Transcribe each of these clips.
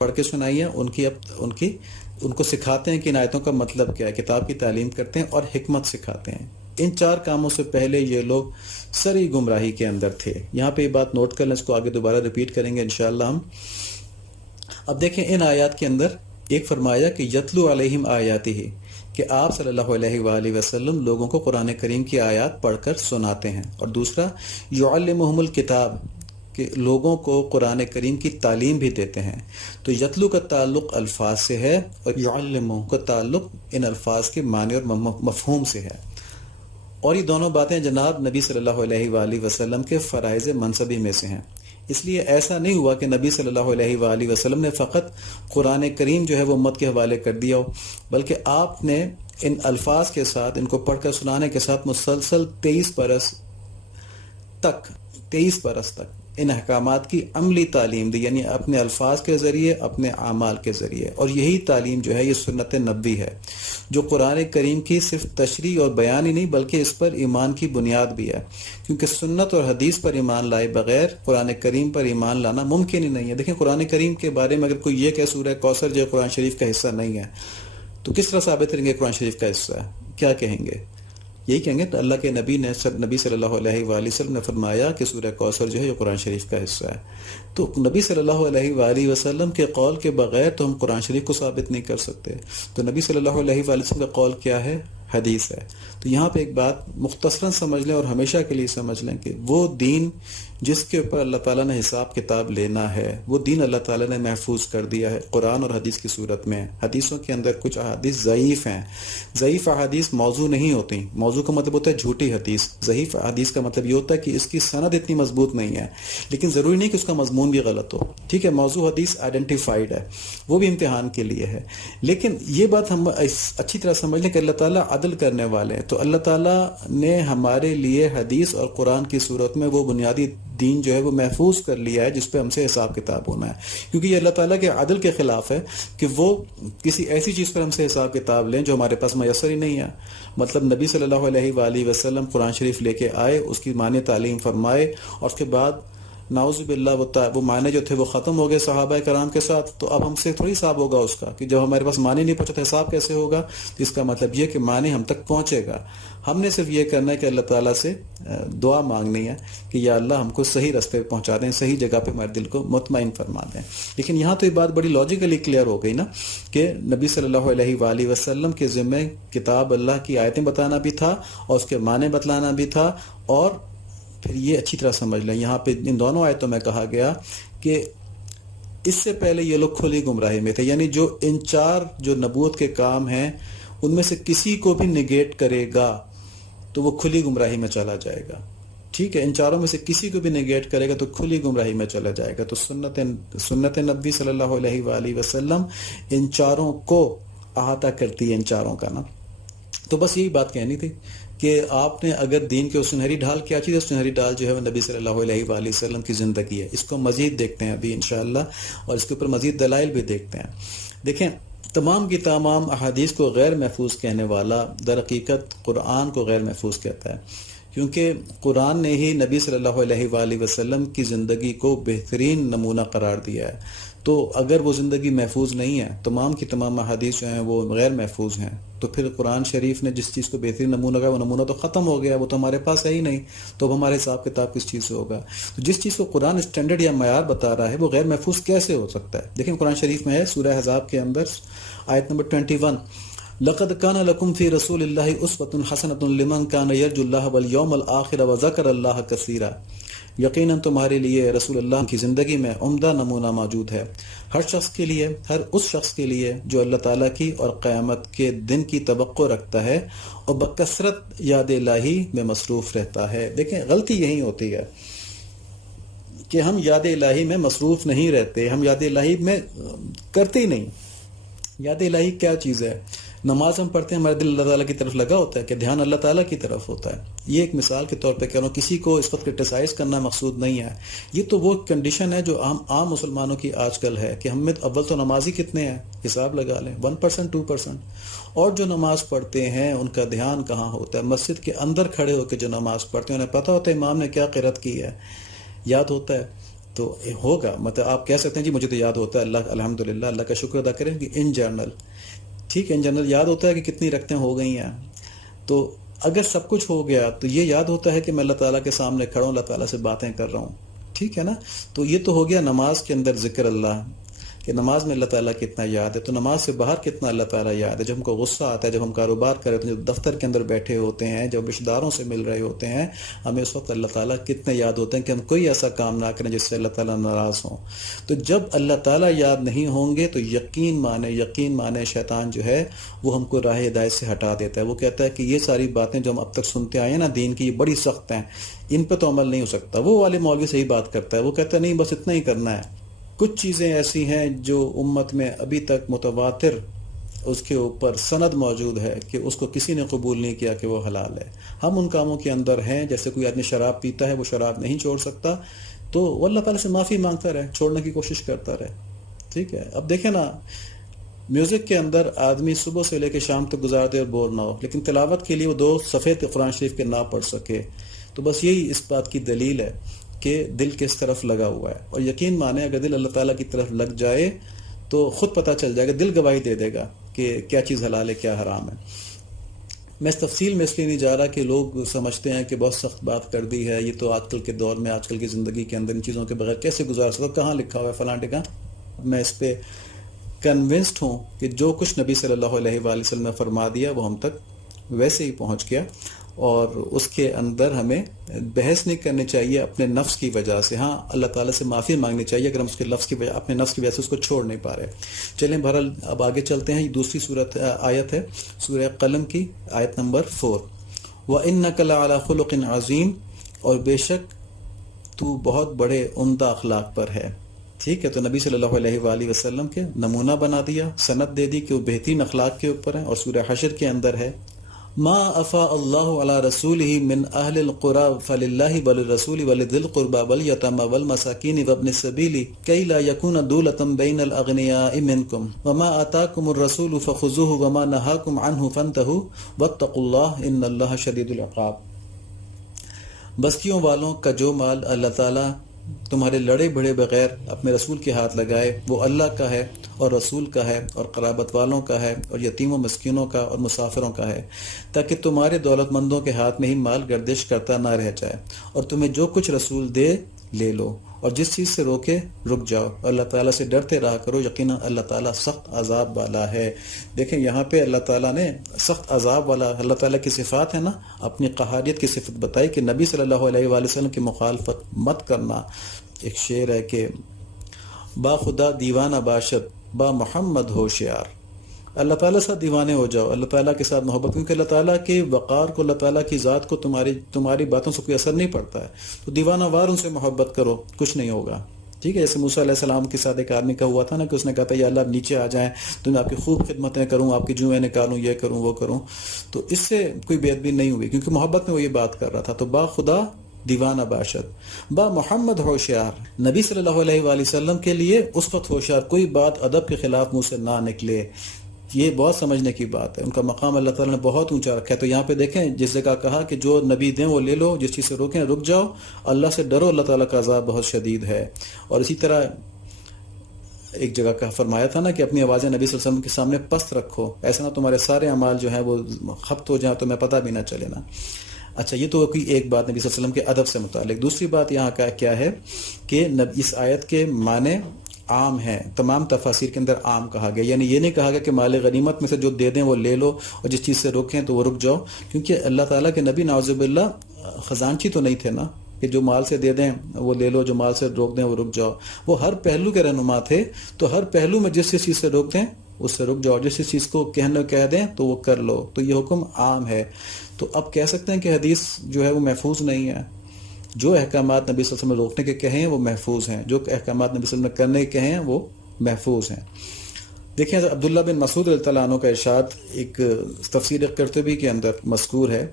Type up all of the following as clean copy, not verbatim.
پڑھ کے سنائیے، ان کو سکھاتے ہیں کہ ان آیتوں کا مطلب کیا ہے، کتاب کی تعلیم کرتے ہیں اور حکمت سکھاتے ہیں۔ ان 4 کاموں سے پہلے یہ لوگ سری گمراہی کے اندر تھے۔ یہاں پہ یہ بات نوٹ کر لیں، اس کو آگے دوبارہ ریپیٹ کریں گے انشاءاللہ ہم۔ اب دیکھیں ان آیات کے اندر ایک فرمایا کہ یتلو علیہم آیاتہ، کہ آپ صلی اللہ علیہ وآلہ وسلم لوگوں کو قرآن کریم کی آیات پڑھ کر سناتے ہیں، اور دوسرا یعلمہم الکتاب، کہ لوگوں کو قرآن کریم کی تعلیم بھی دیتے ہیں۔ تو یتلو کا تعلق الفاظ سے ہے اور یعلمہ کا تعلق ان الفاظ کے معنی اور مفہوم سے ہے، اور یہ دونوں باتیں جناب نبی صلی اللہ علیہ وآلہ وسلم کے فرائض منصبی میں سے ہیں۔ اس لیے ایسا نہیں ہوا کہ نبی صلی اللہ علیہ وآلہ وسلم نے فقط قرآن کریم جو ہے وہ امت کے حوالے کر دیا ہو، بلکہ آپ نے ان الفاظ کے ساتھ، ان کو پڑھ کر سنانے کے ساتھ مسلسل 23 برس تک ان احکامات کی عملی تعلیم دی، یعنی اپنے الفاظ کے ذریعے، اپنے اعمال کے ذریعے۔ اور یہی تعلیم جو ہے یہ سنت نبوی ہے، جو قرآن کریم کی صرف تشریح اور بیان ہی نہیں بلکہ اس پر ایمان کی بنیاد بھی ہے، کیونکہ سنت اور حدیث پر ایمان لائے بغیر قرآن کریم پر ایمان لانا ممکن ہی نہیں ہے۔ دیکھیں قرآن کریم کے بارے میں اگر کوئی یہ کہ سورہ کوثر جو قرآن شریف کا حصہ نہیں ہے، تو کس طرح ثابت کریں گے قرآن شریف کا حصہ ہے؟ کیا کہیں گے؟ یہی کہیں گے تو اللہ کے نبی صلی اللہ علیہ وآلہ وسلم نے فرمایا کہ سورہ کوثر جو ہے یہ قرآن شریف کا حصہ ہے۔ تو نبی صلی اللہ علیہ وآلہ وسلم کے قول کے بغیر تو ہم قرآن شریف کو ثابت نہیں کر سکتے۔ تو نبی صلی اللہ علیہ وآلہ وسلم کا قول کیا ہے؟ حدیث ہے۔ تو یہاں پہ ایک بات مختصراً سمجھ لیں اور ہمیشہ کے لیے سمجھ لیں کہ وہ دین جس کے اوپر اللہ تعالیٰ نے حساب کتاب لینا ہے، وہ دین اللہ تعالیٰ نے محفوظ کر دیا ہے قرآن اور حدیث کی صورت میں۔ حدیثوں کے اندر کچھ احادیث ضعیف ہیں، ضعیف احادیث موضوع نہیں ہوتی۔ موضوع کا مطلب ہوتا ہے جھوٹی حدیث، ضعیف حدیث کا مطلب یہ ہوتا ہے کہ اس کی سند اتنی مضبوط نہیں ہے، لیکن ضروری نہیں کہ اس کا مضمون بھی غلط ہو، ٹھیک ہے۔ موضوع حدیث آئیڈینٹیفائڈ ہے، وہ بھی امتحان کے لیے ہے، لیکن یہ بات ہم اچھی طرح سمجھ لیں کہ اللہ تعالیٰ عدل کرنے والے ہیں۔ تو اللہ تعالیٰ نے ہمارے لیے حدیث اور قرآن کی صورت میں وہ بنیادی دین جو ہے وہ محفوظ کر لیا ہے جس پہ ہم سے حساب کتاب ہونا ہے، کیونکہ یہ اللہ تعالیٰ کے عدل کے خلاف ہے کہ وہ کسی ایسی چیز پر ہم سے حساب کتاب لیں جو ہمارے پاس میسر ہی نہیں ہے۔ مطلب نبی صلی اللہ علیہ وآلہ وسلم قرآن شریف لے کے آئے، اس کی معنی تعلیم فرمائے، اور اس کے بعد نعوذ باللہ وہ معنی جو تھے وہ ختم ہو گئے صحابہ کرام کے ساتھ، تو اب ہم سے تھوڑی حساب ہوگا اس کا، کہ جب ہمارے پاس معنی نہیں پہنچا تو حساب کیسے ہوگا؟ تو اس کا مطلب یہ کہ معنی ہم تک پہنچے گا۔ ہم نے صرف یہ کرنا ہے کہ اللہ تعالیٰ سے دعا مانگنی ہے کہ یا اللہ ہم کو صحیح راستے پہ پہنچا دیں، صحیح جگہ پہ ہمارے دل کو مطمئن فرما دیں۔ لیکن یہاں تو یہ بات بڑی لاجیکلی کلیئر ہو گئی نا کہ نبی صلی اللہ علیہ وآلہ وسلم کے ذمہ کتاب اللہ کی آیتیں بتانا بھی تھا اور اس کے معنی بتلانا بھی تھا، اور پھر یہ اچھی طرح سمجھ لیں یہاں پہ ان دونوں آیتوں میں کہا گیا کہ اس سے پہلے یہ لوگ کھلی گمراہی میں تھے، یعنی جو ان 4 جو نبوت کے کام ہیں ان میں سے کسی کو بھی نگیٹ کرے گا تو وہ کھلی گمراہی میں چلا جائے گا، ٹھیک ہے۔ ان 4 میں سے کسی کو بھی نگیٹ کرے گا تو کھلی گمراہی میں چلا جائے گا۔ تو سنت نبی صلی اللہ علیہ وآلہ وسلم ان 4 کو احاطہ کرتی ہے، ان 4 کا نا۔ تو بس یہی بات کہنی تھی کہ آپ نے اگر دین کے سنہری ڈھال کیا چیز ہے، سنہری ڈھال جو ہے وہ نبی صلی اللہ علیہ وآلہ وسلم کی زندگی ہے۔ اس کو مزید دیکھتے ہیں ابھی انشاءاللہ، اور اس کے اوپر مزید دلائل بھی دیکھتے ہیں۔ دیکھیں تمام کی تمام احادیث کو غیر محفوظ کہنے والا در حقیقت قرآن کو غیر محفوظ کہتا ہے، کیونکہ قرآن نے ہی نبی صلی اللہ علیہ وآلہ وسلم کی زندگی کو بہترین نمونہ قرار دیا ہے۔ تو اگر وہ زندگی محفوظ نہیں ہے، تمام کی تمام احادیث جو ہیں وہ غیر محفوظ ہیں، تو پھر قرآن شریف نے جس چیز کو بہترین نمونہ کہا وہ نمونہ تو ختم ہو گیا، وہ تو ہمارے پاس ہے ہی نہیں، تو اب ہمارے حساب کتاب کس چیز سے ہوگا؟ تو جس چیز کو قرآن اسٹینڈرڈ یا معیار بتا رہا ہے وہ غیر محفوظ کیسے ہو سکتا ہے؟ دیکھیں قرآن شریف میں ہے سورہ احزاب کے اندر آیت نمبر 21، لَقَدْ كَانَ لَكُمْ فِي رَسُولِ اللَّهِ أُسْوَةٌ حَسَنَةٌ لِمَنْ كَانَ يَرْجُو اللَّهَ وَالْيَوْمَ الْآخِرَ وَذَكَرَ اللَّهَ كَثِيرًا۔ یقیناً تمہارے لیے رسول اللہ کی زندگی میں عمدہ نمونہ موجود ہے، ہر شخص کے لیے، ہر اس شخص کے لیے جو اللہ تعالیٰ کی اور قیامت کے دن کی توقع رکھتا ہے اور بکثرت یاد الہی میں مصروف رہتا ہے۔ دیکھیں غلطی یہی ہوتی ہے کہ ہم یاد الہی میں مصروف نہیں رہتے، ہم یاد الہی میں کرتے ہی نہیں۔ یاد الہی کیا چیز ہے؟ نماز ہم پڑھتے ہیں، ہمارا دل اللہ تعالیٰ کی طرف لگا ہوتا ہے کہ دھیان اللہ تعالیٰ کی طرف ہوتا ہے۔ یہ ایک مثال کے طور پہ کہہ رہا ہوں، کسی کو اس وقت کرٹیسائز کرنا مقصود نہیں ہے۔ یہ تو وہ کنڈیشن ہے جو عام مسلمانوں کی آج کل ہے کہ ہم میں اول تو نمازی کتنے ہیں، حساب لگا لیں 1% 2%، اور جو نماز پڑھتے ہیں ان کا دھیان کہاں ہوتا ہے؟ مسجد کے اندر کھڑے ہو کے جو نماز پڑھتے ہیں انہیں پتہ ہوتا ہے امام نے کیا قرات کی ہے، یاد ہوتا ہے۔ تو ہوگا، مطلب آپ کہہ سکتے ہیں جی مجھے تو یاد ہوتا ہے، اللہ الحمدللہ، اللہ کا شکر ادا کریں کہ ان جنرل، ٹھیک ہے، ان جنرل یاد ہوتا ہے کہ کتنی رکعتیں ہو گئی ہیں. تو اگر سب کچھ ہو گیا تو یہ یاد ہوتا ہے کہ میں اللہ تعالیٰ کے سامنے کھڑا ہوں، اللہ تعالیٰ سے باتیں کر رہا ہوں، ٹھیک ہے نا. تو یہ تو ہو گیا نماز کے اندر ذکر اللہ، کہ نماز میں اللہ تعالیٰ کتنا یاد ہے. تو نماز سے باہر کتنا اللہ تعالیٰ یاد ہے. جب ہم کو غصہ آتا ہے، جب ہم کاروبار کر رہے ہوتے ہیں، جب دفتر کے اندر بیٹھے ہوتے ہیں، جب رشتہ داروں سے مل رہے ہوتے ہیں، ہمیں اس وقت اللہ تعالیٰ کتنے یاد ہوتے ہیں کہ ہم کوئی ایسا کام نہ کریں جس سے اللہ تعالیٰ ناراض ہوں. تو جب اللہ تعالیٰ یاد نہیں ہوں گے تو یقین مانے شیطان جو ہے وہ ہم کو راہ ہدایت سے ہٹا دیتا ہے. وہ کہتا ہے کہ یہ ساری باتیں جو ہم اب تک سنتے آئے ہیں نا دین کی، یہ بڑی سخت ہیں، ان پہ تو عمل نہیں ہو سکتا. وہ والے مولوی صحیح بات کرتا ہے، وہ کہتا ہے نہیں بس اتنا ہی کرنا ہے. کچھ چیزیں ایسی ہیں جو امت میں ابھی تک متواتر اس کے اوپر سند موجود ہے کہ اس کو کسی نے قبول نہیں کیا کہ وہ حلال ہے. ہم ان کاموں کے اندر ہیں، جیسے کوئی آدمی شراب پیتا ہے، وہ شراب نہیں چھوڑ سکتا، تو وہ اللہ تعالیٰ سے معافی مانگتا رہے، چھوڑنے کی کوشش کرتا رہے. ٹھیک ہے. اب دیکھیں نا، میوزک کے اندر آدمی صبح سے لے کے شام تک گزار دے اور بور نہ ہو، لیکن تلاوت کے لیے وہ 2 صفحے قرآن شریف کے نہ پڑھ سکے. تو بس یہی اس بات کی دلیل ہے کہ دل کس طرف لگا ہوا ہے. اور یقین مانے اگر دل اللہ تعالیٰ کی طرف لگ جائے تو خود پتہ چل جائے گا، دل گواہی دے دے گا کہ کیا چیز حلال ہے کیا حرام ہے. میں اس تفصیل میں اس لیے نہیں جا رہا کہ لوگ سمجھتے ہیں کہ بہت سخت بات کر دی ہے، یہ تو آج کل کے دور میں، آج کل کی زندگی کے اندر ان چیزوں کے بغیر کیسے گزار سکتا، کہاں لکھا ہوا ہے فلاں ٹکا. میں اس پہ کنونسڈ ہوں کہ جو کچھ نبی صلی اللہ علیہ وآلہ وسلم نے فرما دیا وہ ہم تک ویسے ہی پہنچ گیا، اور اس کے اندر ہمیں بحث نہیں کرنی چاہیے اپنے نفس کی وجہ سے. ہاں اللہ تعالیٰ سے معافی مانگنی چاہیے اگر ہم اس کے لفظ کی وجہ، اپنے نفس کی وجہ سے اس کو چھوڑ نہیں پا رہے. چلیں بہرحال اب آگے چلتے ہیں. یہ دوسری آیت ہے سورہ قلم کی، آیت نمبر 4. وَإِنَّكَ لَعَلَىٰ خُلُقٍ عَظِيمٍ، اور بے شک تو بہت بڑے عمدہ اخلاق پر ہے. ٹھیک ہے. تو نبی صلی اللہ علیہ وآلہ وسلم کے نمونہ بنا دیا، سند دے دی کہ وہ بہترین اخلاق کے اوپر ہیں. اور سورہ حشر کے اندر ہے ما افاء اللہ علی رسولہ من اہل القری فللہ وللرسول ولذی القربى والیتامى والمساکین وابن السبیل کی لا یکون دولة بین الاغنیاء منکم وما آتاکم الرسول فخذوه وما نہاکم عنہ فانتہوا واتقوا اللہ ان اللہ شدید العقاب. بستیوں والوں کا جو مال اللہ تعالیٰ تمہارے لڑے بڑے بغیر اپنے رسول کے ہاتھ لگائے وہ اللہ کا ہے اور رسول کا ہے اور قرابت والوں کا ہے اور یتیموں مسکینوں کا اور مسافروں کا ہے، تاکہ تمہارے دولت مندوں کے ہاتھ میں ہی مال گردش کرتا نہ رہ جائے. اور تمہیں جو کچھ رسول دے لے لو، اور جس چیز سے روکے رک جاؤ. اللہ تعالیٰ سے ڈرتے رہا کرو، یقینا اللہ تعالیٰ سخت عذاب والا ہے. دیکھیں یہاں پہ اللہ تعالیٰ نے سخت عذاب والا، اللہ تعالیٰ کی صفات ہے نا، اپنی قہاریت کی صفت بتائی کہ نبی صلی اللہ علیہ وآلہ وسلم کی مخالفت مت کرنا. ایک شعر ہے کہ با خدا دیوانہ باشد با محمد ہوشیار. اللہ تعالیٰ سے دیوانے ہو جاؤ، اللہ تعالیٰ کے ساتھ محبت، کیونکہ اللہ تعالیٰ کے وقار کو، اللہ تعالیٰ کی ذات کو تمہاری باتوں سے کوئی اثر نہیں پڑتا ہے. تو دیوانہ وار ان سے محبت کرو، کچھ نہیں ہوگا. ٹھیک ہے. جیسے موسیٰ علیہ السلام کے ساتھ ایک آدمی کا ہوا تھا نا کہ اس نے کہا تھا یا اللہ آپ نیچے آ جائیں تو میں آپ کی خوب خدمتیں کروں، آپ کی جوئیں نکالوں، یہ کروں وہ کروں. تو اس سے کوئی بے ادبی نہیں ہوئی، کیونکہ محبت میں وہ یہ بات کر رہا تھا. تو با خدا دیوانہ باشد با محمد ہوشیار، نبی صلی اللہ علیہ وآلہ وسلم کے لیے اس وقت ہوشیار، کوئی بات ادب کے خلاف منہ سے نہ نکلے. یہ بہت سمجھنے کی بات ہے. ان کا مقام اللہ تعالیٰ نے بہت اونچا رکھا ہے. تو یہاں پہ دیکھیں جس جگہ کہا کہ جو نبی دیں وہ لے لو، جس چیز سے روکیں رک جاؤ، اللہ سے ڈرو، اللہ تعالیٰ کا عذاب بہت شدید ہے. اور اسی طرح ایک جگہ کا فرمایا تھا نا کہ اپنی آوازیں نبی صلی اللہ علیہ وسلم کے سامنے پست رکھو، ایسا نہ تمہارے سارے اعمال جو ہیں وہ خبت ہو جائیں تو میں پتہ بھی نہ چلے نا. اچھا یہ تو کوئی ایک بات نبی صلی اللہ علیہ وسلم کے ادب سے متعلق. دوسری بات یہاں کا کیا ہے کہ اس آیت کے معنی عام ہیں، تمام تفاسیر کے اندر عام کہا گیا. یعنی یہ نہیں کہا گیا کہ مال غنیمت میں سے جو دے دیں وہ لے لو اور جس چیز سے روکیں تو وہ رک جاؤ، کیونکہ اللہ تعالیٰ کے نبی نعوذ باللہ خزانچی تو نہیں تھے نا کہ جو مال سے دے دیں وہ لے لو، جو مال سے روک دیں وہ رک جاؤ. وہ ہر پہلو کے رہنما تھے. تو ہر پہلو میں جس چیز سے روک دیں اس سے رک جاؤ، جس چیز کو کہہ دیں تو وہ کر لو. تو یہ حکم عام ہے. تو اب کہہ سکتے ہیں کہ حدیث جو ہے وہ محفوظ نہیں ہے. جو احکامات نبی صلی اللہ علیہ وسلم نے روکنے کے کہے ہیں وہ محفوظ ہیں، جو احکامات نبی صلی اللہ علیہ وسلم نے کرنے کے کہے ہیں وہ محفوظ ہیں. دیکھیں عبداللہ بن مسعود رضی اللہ عنہ کا ارشاد ایک تفسیر قرطبی کے اندر مذکور ہے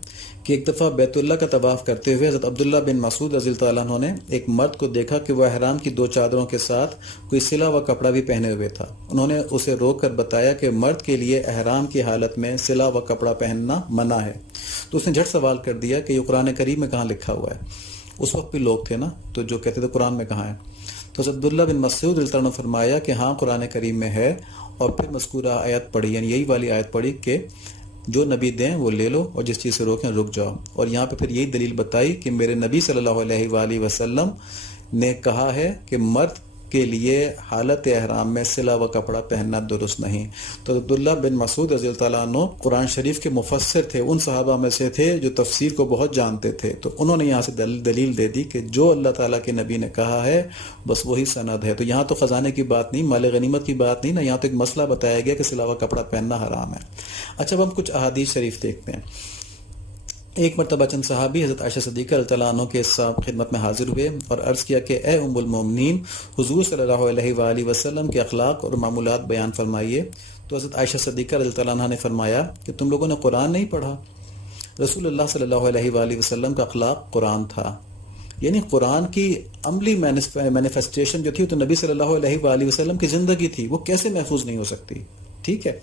کہ ایک دفعہ بیت اللہ کا طواف کرتے ہوئے حضرت عبداللہ بن مسعود رضی اللہ عنہ نے ایک مرد کو دیکھا کہ وہ احرام کی 2 چادروں کے ساتھ کوئی سلا ہوا کپڑا بھی پہنے ہوئے تھا. انہوں نے اسے روک کر بتایا کہ مرد کے لیے احرام کی حالت میں سلا ہوا کپڑا پہننا منع ہے. تو اس نے جھٹ سوال کر دیا کہ یہ قرآن کریم میں کہاں لکھا ہوا ہے. اس وقت بھی لوگ تھے نا تو جو کہتے تھے قرآن میں کہاں ہے. تو حضرت عبداللہ بن مسعود رضی اللہ عنہ نے فرمایا کہ ہاں قرآن کریم میں ہے، اور پھر مذکورہ آیت پڑھی، یعنی یہی والی آیت پڑھی کہ جو نبی دیں وہ لے لو اور جس چیز سے روکیں رک جاؤ. اور یہاں پہ پھر یہی دلیل بتائی کہ میرے نبی صلی اللہ علیہ وآلہ وسلم نے کہا ہے کہ مرد کے لیے حالت احرام میں سلا و کپڑا پہننا درست نہیں. تو عبداللہ بن مسعود رضی اللہ تعالیٰ عنہ قرآن شریف کے مفسر تھے، ان صحابہ میں سے تھے جو تفسیر کو بہت جانتے تھے. تو انہوں نے یہاں سے دلیل دے دی کہ جو اللہ تعالیٰ کے نبی نے کہا ہے بس وہی سند ہے. تو یہاں تو خزانے کی بات نہیں، مال غنیمت کی بات نہیں نا، یہاں تو ایک مسئلہ بتایا گیا کہ سلا و کپڑا پہننا حرام ہے. اچھا، اب ہم کچھ احادیث شریف دیکھتے ہیں. ایک مرتبہ چند صحابی حضرت عائشہ صدیقہ رضی اللہ عنہ کے خدمت میں حاضر ہوئے اور عرض کیا کہ اے ام المومنین، حضور صلی اللہ علیہ وآلہ وسلم کے اخلاق اور معمولات بیان فرمائیے. تو حضرت عائشہ صدیقہ رضی اللہ عنہ نے فرمایا کہ تم لوگوں نے قرآن نہیں پڑھا؟ رسول اللہ صلی اللہ علیہ وآلہ وسلم کا اخلاق قرآن تھا، یعنی قرآن کی عملی مینیفیسٹیشن جو تھی وہ تو نبی صلی اللہ علیہ وآلہ وسلم کی زندگی تھی، وہ کیسے محفوظ نہیں ہو سکتی؟ ٹھیک ہے.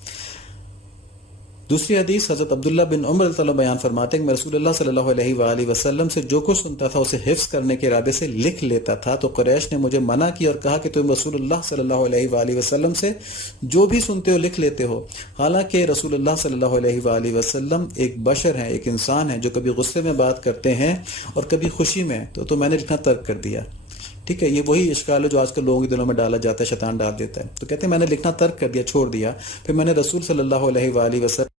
دوسری حدیث حضرت عبداللہ بن عمر رضی اللہ عنہ بیان فرماتے ہیں کہ میں رسول اللہ صلی اللہ علیہ وآلہ وسلم سے جو کچھ سنتا تھا اسے حفظ کرنے کے ارادے سے لکھ لیتا تھا. تو قریش نے مجھے منع کیا اور کہا کہ تم رسول اللہ صلی اللہ علیہ وآلہ وسلم سے جو بھی سنتے ہو لکھ لیتے ہو. حالانکہ رسول اللہ صلی اللہ علیہ وآلہ وسلم ایک بشر ہیں، ایک انسان ہیں جو کبھی غصے میں بات کرتے ہیں اور کبھی خوشی میں. تو میں نے لکھنا ترک کر دیا. ٹھیک ہے، یہ وہی اشکال ہے جو آج کل لوگوں کے دلوں میں ڈالا جاتا ہے، شیطان ڈال دیتا ہے. تو کہتے ہیں میں نے لکھنا ترک کر دیا، چھوڑ دیا. پھر میں نے رسول صلی اللہ علیہ وآلہ وسلم